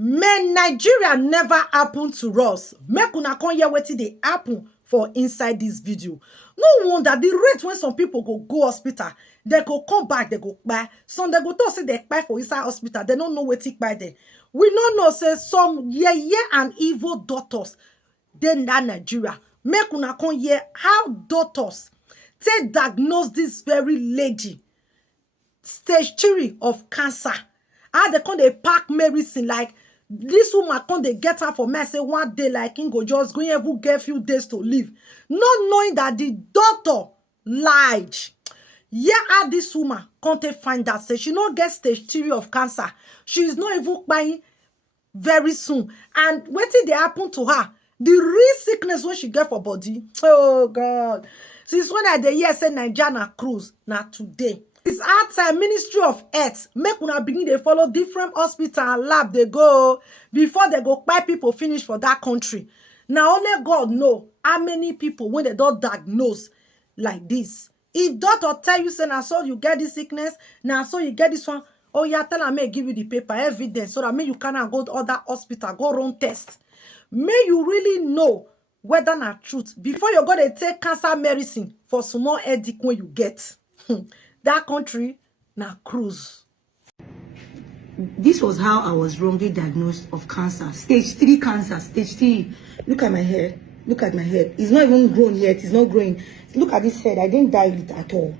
May Nigeria never happen to us. Make una come hear wetin dey happen for inside this video. No wonder the rate when some people go hospital, they go come back, they go kpai. Some they go talk say they kpai for inside hospital. They don't know wetin kpai them. We no know say some and evil doctors dey that Nigeria. Make una come hear how doctors take diagnose this very lady stage 3 of cancer. How they come they pack medicine like this woman come they get her for me say one day like him go just go even get few days to live, not knowing that the doctor lied. Yeah, how this woman can't find out say she not get stage 3 of cancer. She is not even buying very soon. And what did they happen to her? The real sickness when she get for body. Oh God. Since when I dey hear say Nigeria cruise now today. It's outside Ministry of Health. Make una begin they follow different hospital and lab they go before they go buy people finish for that country. Now only God know how many people when they don't diagnose like this. If doctor tell you say now so you get this sickness, now so you get this one, oh yeah, tell her may give you the paper evidence so that may you cannot go to other hospital, go run test. May you really know whether not truth before you go to take cancer medicine for small headache when you get. That country na cruise. This was how I was wrongly diagnosed of cancer. Stage 3 cancer. Stage 3. Look at my hair. Look at my head. It's not even grown yet. It's not growing. Look at this head. I didn't dye it at all.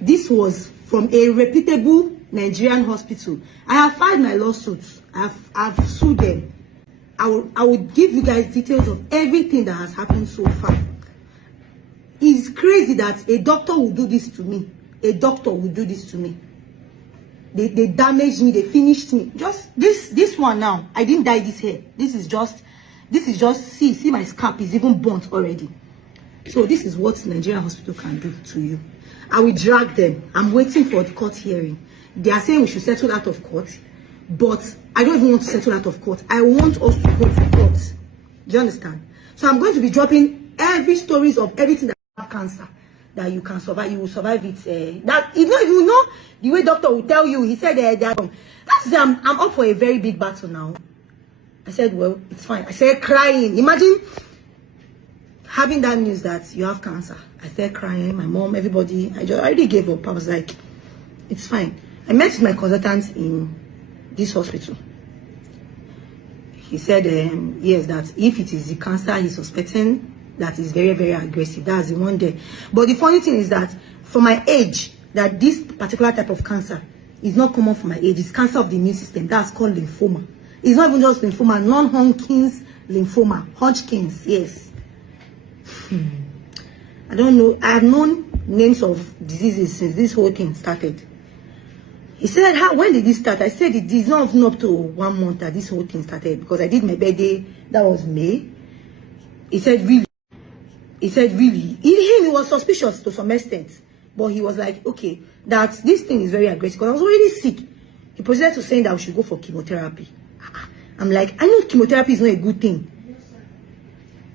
This was from a reputable Nigerian hospital. I have filed my lawsuits. I've sued them. I will give you guys details of everything that has happened so far. It's crazy that a doctor will do this to me. A doctor will do this to me. They damaged me. They finished me. Just this one now. I didn't dye this hair. This is just see my scalp is even burnt already. So this is what Nigerian hospital can do to you. I will drag them. I'm waiting for the court hearing. They are saying we should settle out of court, but I don't even want to settle out of court. I want us to go to court. Do you understand? So I'm going to be dropping every stories of everything that cancer that you can survive. You will survive it. That you don't even know the way doctor will tell you. He said that's I'm up for a very big battle now. I said, well, it's fine. I started crying. Imagine having that news that you have cancer. I started crying. My mom, everybody. I already gave up. I was like, it's fine. I met my consultant in this hospital. He said, yes, that if it is the cancer he's suspecting, that is very, very aggressive. That's the one there. But the funny thing is that for my age, that this particular type of cancer is not common for my age. It's cancer of the immune system. That's called lymphoma. It's not even just lymphoma, non-Hodgkin's lymphoma. Hodgkin's, yes. I don't know. I have known names of diseases since this whole thing started. He said, when did this start? I said, it is not even up to 1 month that this whole thing started, because I did my birthday. That was May. He said, really? He said, really? He was suspicious to some extent. But he was like, okay, that this thing is very aggressive. Because I was already sick. He proceeded to saying that we should go for chemotherapy. I'm like, I know chemotherapy is not a good thing.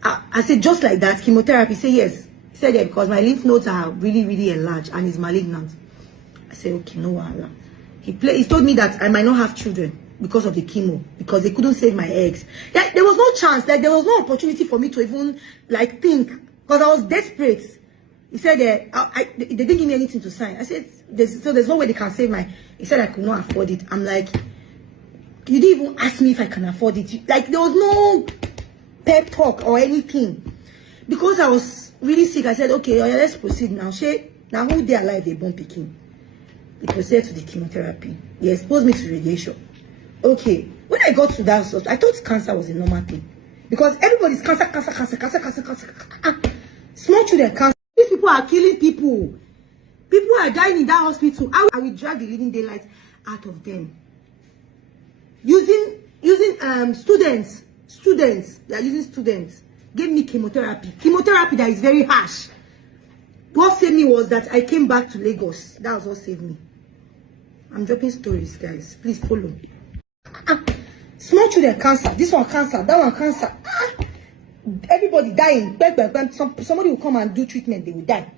I said, just like that, chemotherapy? He said, yes. He said, yeah, because my lymph nodes are really, really enlarged and it's malignant. I said, okay, no wahala. He told me that I might not have children because of the chemo, because they couldn't save my eggs. Like, there was no chance, like there was no opportunity for me to even like think, because I was desperate. He said they didn't give me anything to sign. I said, there's no way they can save my. He said I could not afford it. I'm like, you didn't even ask me if I can afford it. Like, there was no pep talk or anything. Because I was really sick, I said, okay, let's proceed now. Now who they alive, they born picking. He proceeded to the chemotherapy. He exposed me to radiation. Okay, when I got to that hospital, I thought cancer was a normal thing. Because everybody's cancer. Small children cancer. These people are killing people. People are dying in that hospital. I will drag the living daylight out of them. Using students. They are using students. Gave me chemotherapy. Chemotherapy that is very harsh. What saved me was that I came back to Lagos. That was what saved me. I'm dropping stories, guys. Please follow. Small children cancer. This one cancer. That one cancer. Everybody dying. Somebody will come and do treatment. They will die.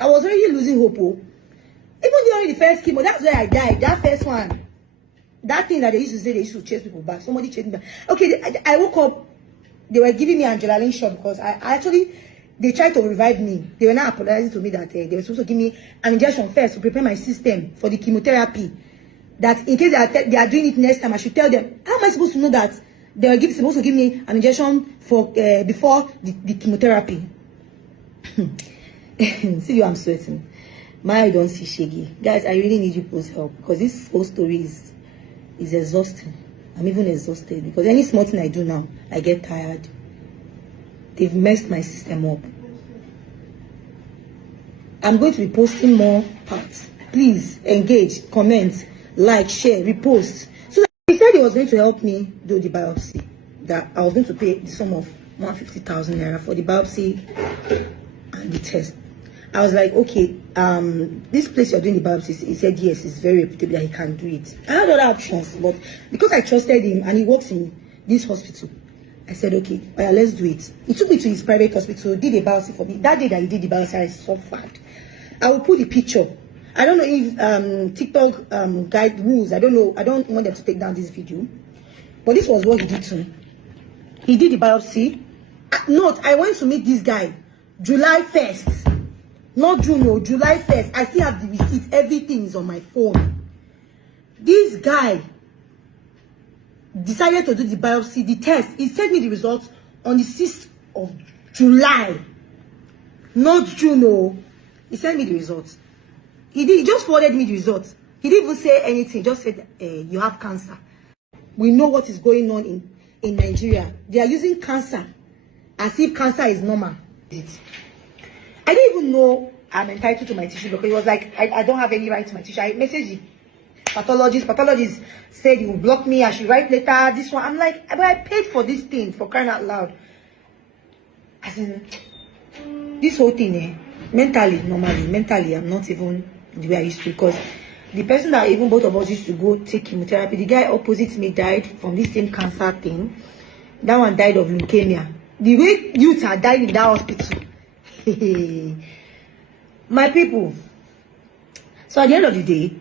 I was already losing hope. Even during the first chemo, that's where I died. That first one. that thing that they used to say they used to chase people back. Somebody chased me back. Okay, I woke up. They were giving me adrenaline shot because I actually, they tried to revive me. They were not apologizing to me that they were supposed to give me an injection first to prepare my system for the chemotherapy. That in case they are doing it next time, I should tell them. How am I supposed to know that they were supposed to give me an injection for before the chemotherapy? See you, I'm sweating. My, I don't see shaggy. Guys, I really need you people's help because this whole story is exhausting. I'm even exhausted because any small thing I do now, I get tired. They've messed my system up. I'm going to be posting more parts. Please engage, comment, like, share, repost. So that he said he was going to help me do the biopsy. That I was going to pay the sum of 150,000 naira for the biopsy and the test. I was like, okay, this place you're doing the biopsy, he said yes, it's very reputable that he can do it. I had other options, but because I trusted him and he works in this hospital, I said, okay, well, let's do it. He took me to his private hospital, did a biopsy for me. That day that he did the biopsy, I suffered. I will put the picture. I don't know if TikTok guide rules, I don't know. I don't want them to take down this video. But this was what he did to me. He did the biopsy. Note, I went to meet this guy July 1st. Not June, no, July 1st. I still have the receipt. Everything is on my phone. This guy decided to do the biopsy, the test. He sent me the results on the 6th of July. Not June, no. He sent me the results. He just forwarded me the results. He didn't even say anything. Just said, you have cancer. We know what is going on in Nigeria. They are using cancer as if cancer is normal. I didn't even know I'm entitled to my tissue because it was like, I don't have any right to my tissue. I messaged the pathologist. Pathologist said he will block me. I should write later. This one. I'm like, but I paid for this thing, for crying out loud. As in, this whole thing, mentally, normally, mentally, I'm not even the way I used to, because the person that even both of us used to go take chemotherapy, the guy opposite me died from this same cancer thing. That one died of leukemia. The way youths are dying in that hospital. My people. So at the end of the day,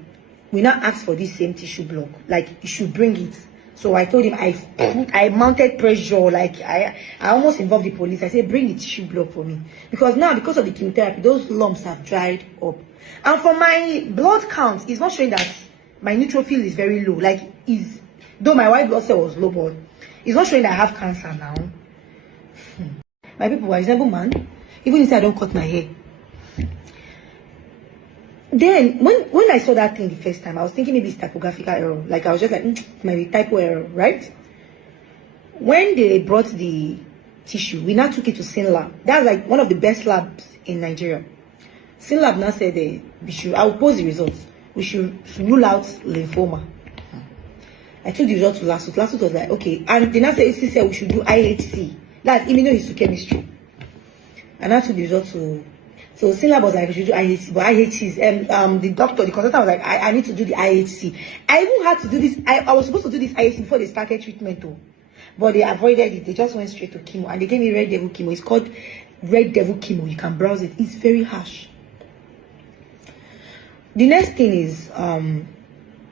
we now asked for this same tissue block. Like, you should bring it. So I told him, I mounted pressure. Like, I almost involved the police. I said, bring the tissue block for me. Because now, because of the chemotherapy, those lumps have dried up. And for my blood count, it's not showing that my neutrophil is very low. Like, though my white blood cell was low, but it's not showing that I have cancer now. My people, I resemble man. Even if I don't cut my hair. Then, when I saw that thing the first time, I was thinking maybe it's typographical error. Like, I was just like, maybe typo error, right? When they brought the tissue, we now took it to Synlab. That's like one of the best labs in Nigeria. Synlab now said, I'll post the results. We should rule out lymphoma. I took the results to Lasut. Lasut was like, okay. And they now said we should do IHC. That's immunohistochemistry. And I took the results to... So Synlab was like, we should do IHC, but IHCs, the doctor, the consultant was like, I need to do the IHC. I even had to do this. I was supposed to do this IHC before they started treatment though. But they avoided it. They just went straight to chemo. And they gave me Red Devil chemo. It's called Red Devil chemo. You can browse it. It's very harsh. The next thing is,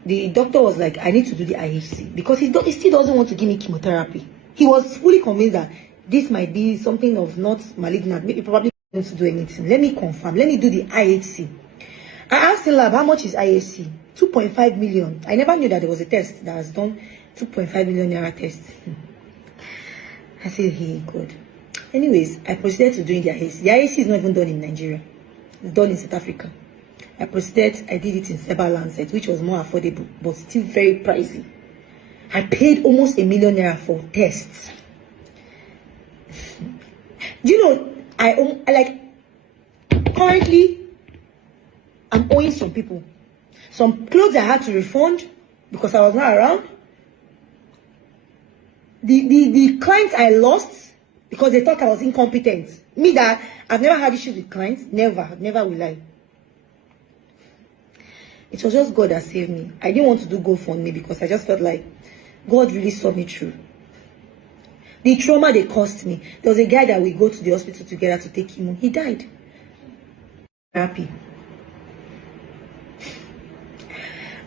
the doctor was like, I need to do the IHC. Because he still doesn't want to give me chemotherapy. He was fully convinced that this might be something of not malignant. Maybe probably not to do anything. Let me confirm. Let me do the IHC. I asked the lab, how much is IHC? 2.5 million. I never knew that there was a test that has done 2.5 million naira test. I said, hey, God. Anyways, I proceeded to doing the IHC. The IHC is not even done in Nigeria. It's done in South Africa. I did it in Seba Lancet, which was more affordable, but still very pricey. I paid almost 1 million naira for tests. You know, currently, I'm owing some people. Some clothes I had to refund because I was not around. The clients I lost because they thought I was incompetent. Me that I've never had issues with clients. Never will I. It was just God that saved me. I didn't want to do GoFundMe because I just felt like God really saw me through. The trauma they caused me. There was a guy that we go to the hospital together to take chemo. He died. Happy.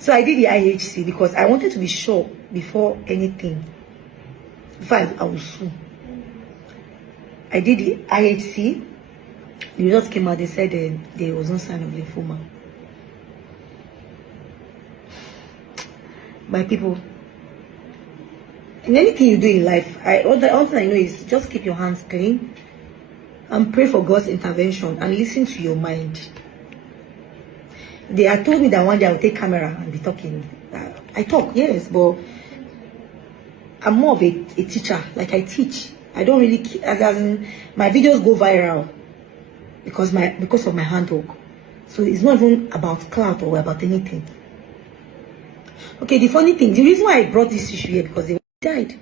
So I did the IHC because I wanted to be sure before anything. Before I will sue. I did the IHC. The results came out. They said there was no sign of lymphoma. My people, in anything you do in life, all thing I know is just keep your hands clean and pray for God's intervention and listen to your mind. They had told me that one day I would take camera and be talking. I talk, yes, but I'm more of a teacher. Like I teach. I don't really, my videos go viral because of my handwork. So it's not even about clout or about anything. Okay, the funny thing, the reason why I brought this issue here because they died.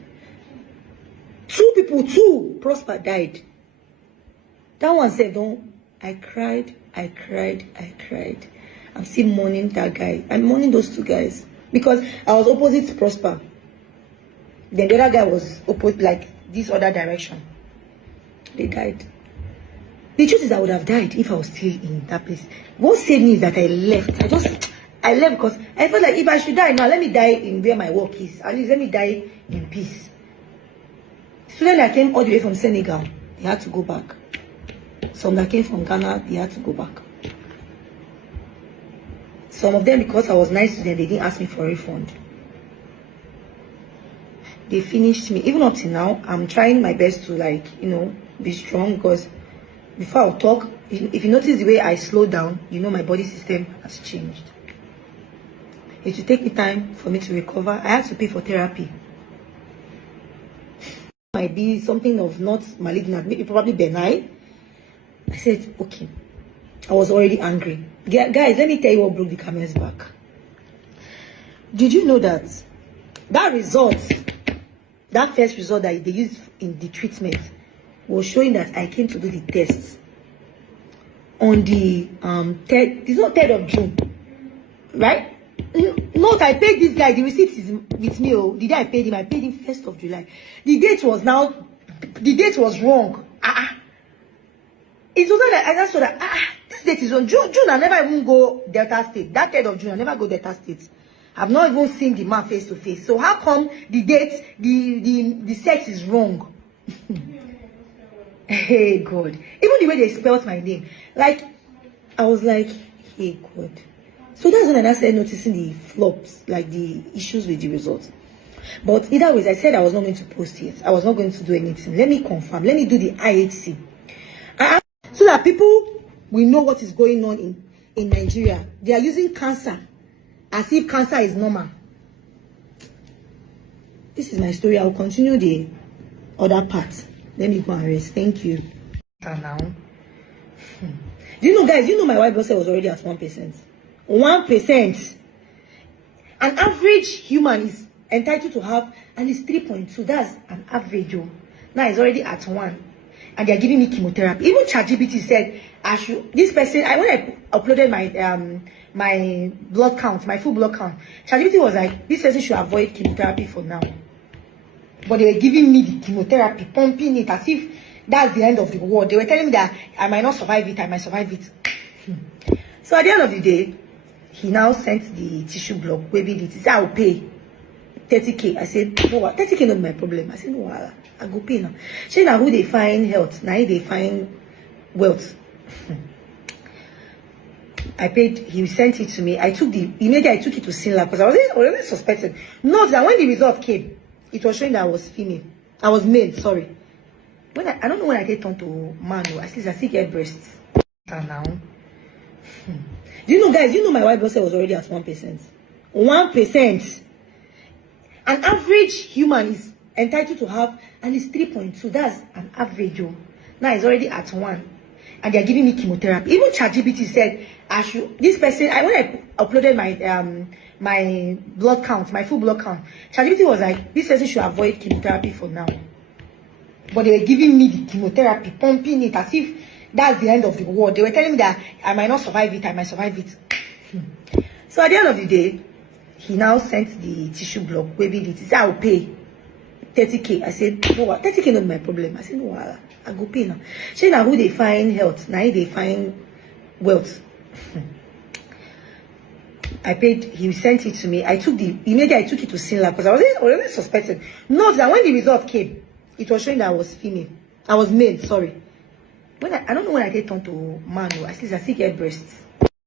Two Prosper died. That one said, I cried. I'm still mourning that guy. I'm mourning those two guys because I was opposite to Prosper. Then the other guy was opposite, like this other direction. They died. The truth is, I would have died if I was still in that place. What saved me is that I left. I left because I felt like if I should die now, let me die in where my work is. At least let me die in peace. Students that came all the way from Senegal, they had to go back. Some that came from Ghana, they had to go back. Some of them, because I was nice to them, they didn't ask me for a refund. They finished me. Even up to now, I'm trying my best to be strong because before I'll talk, if you notice the way I slow down, my body system has changed. It will take me time for me to recover. I had to pay for therapy. Might be something of not malignant, maybe probably benign. I said, okay. I was already angry. Guys, let me tell you what broke the camel's back. Did you know that result, that first result that they used in the treatment was showing that I came to do the tests on the 3rd of June, right? Note, I paid this guy, the receipt is with me. Oh, the day I paid him 1st of July. The date was wrong. It was like I just saw that this date is on June. I never even go Delta State. That 3rd of June, I never go Delta State. I've not even seen the man face to face. So how come the date, the sex is wrong? Hey God. Even the way they spelled my name. Like, I was like, hey God. So that's when I started noticing the flops, like the issues with the results. But either way, I said I was not going to post it. I was not going to do anything. Let me confirm. Let me do the IHC. So that people will know what is going on in Nigeria. They are using cancer as if cancer is normal. This is my story. I will continue the other part. Let me go and rest. Thank you. Now. Do you know, guys, my white blood cell was already at 1%. 1%. An average human is entitled to have at least 3.2. That's an average. Now it's already at 1. And they're giving me chemotherapy. Even ChatGPT said I should. This person, when I uploaded my blood count, my full blood count, ChatGPT was like, this person should avoid chemotherapy for now. But they were giving me the chemotherapy, pumping it as if that's the end of the world. They were telling me that I might not survive it. I might survive it. So at the end of the day, he now sent the tissue block. Baby, he said I will pay 30K. I said, no, 30K not my problem. I said, no, I go pay now. She now who they find health, now they find wealth. I paid, he sent it to me. Immediately I took it to Sinla because I was already suspected. Note that when the result came, it was showing that I was female. I was male, sorry. When I don't know when I get on to man, or at least I still get breasts. Now. Do you know, guys, my white blood cell was already at 1%. 1%. An average human is entitled to have at least 3.2. That's an average. Now it's already at 1. And they're giving me chemotherapy. Even ChatGPT said I should. This person, when I uploaded my blood count, my full blood count, ChatGPT was like, this person should avoid chemotherapy for now. But they were giving me the chemotherapy, pumping it as if that's the end of the world. They were telling me that I might not survive it. I might survive it. So at the end of the day, he now sent the tissue block. Baby, he said I will pay 30K. I said, no, 30K not my problem. I said, no, I go pay now. She now who they find health, now they find wealth. I paid. He sent it to me. I took immediately. I took it to Sinla because I wasn't suspected. Note that when the result came, it was showing that I was female. I was male. Sorry. When I don't know when I get turned to man. I still get breasts.